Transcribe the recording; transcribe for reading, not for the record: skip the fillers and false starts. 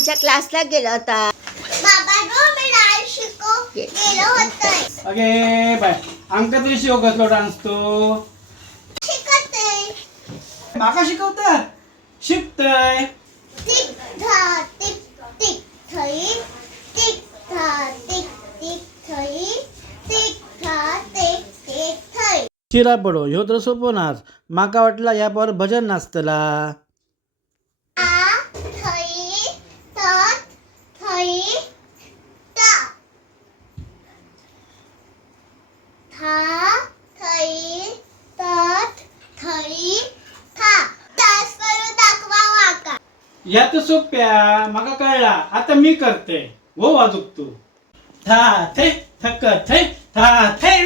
डान्सच्या क्लासला गेला होता. अगे बाय आमका तरी शिव कसलो डान्स तो माका शिकवतात शिकतय चिरा पडो ह्यो तर सोपो नाच. माका वाटला या पावर भजन नाचतला. या तर सोप्या माका कळला. आता मी करते हो वाजूक तू था थे थक थे था थे.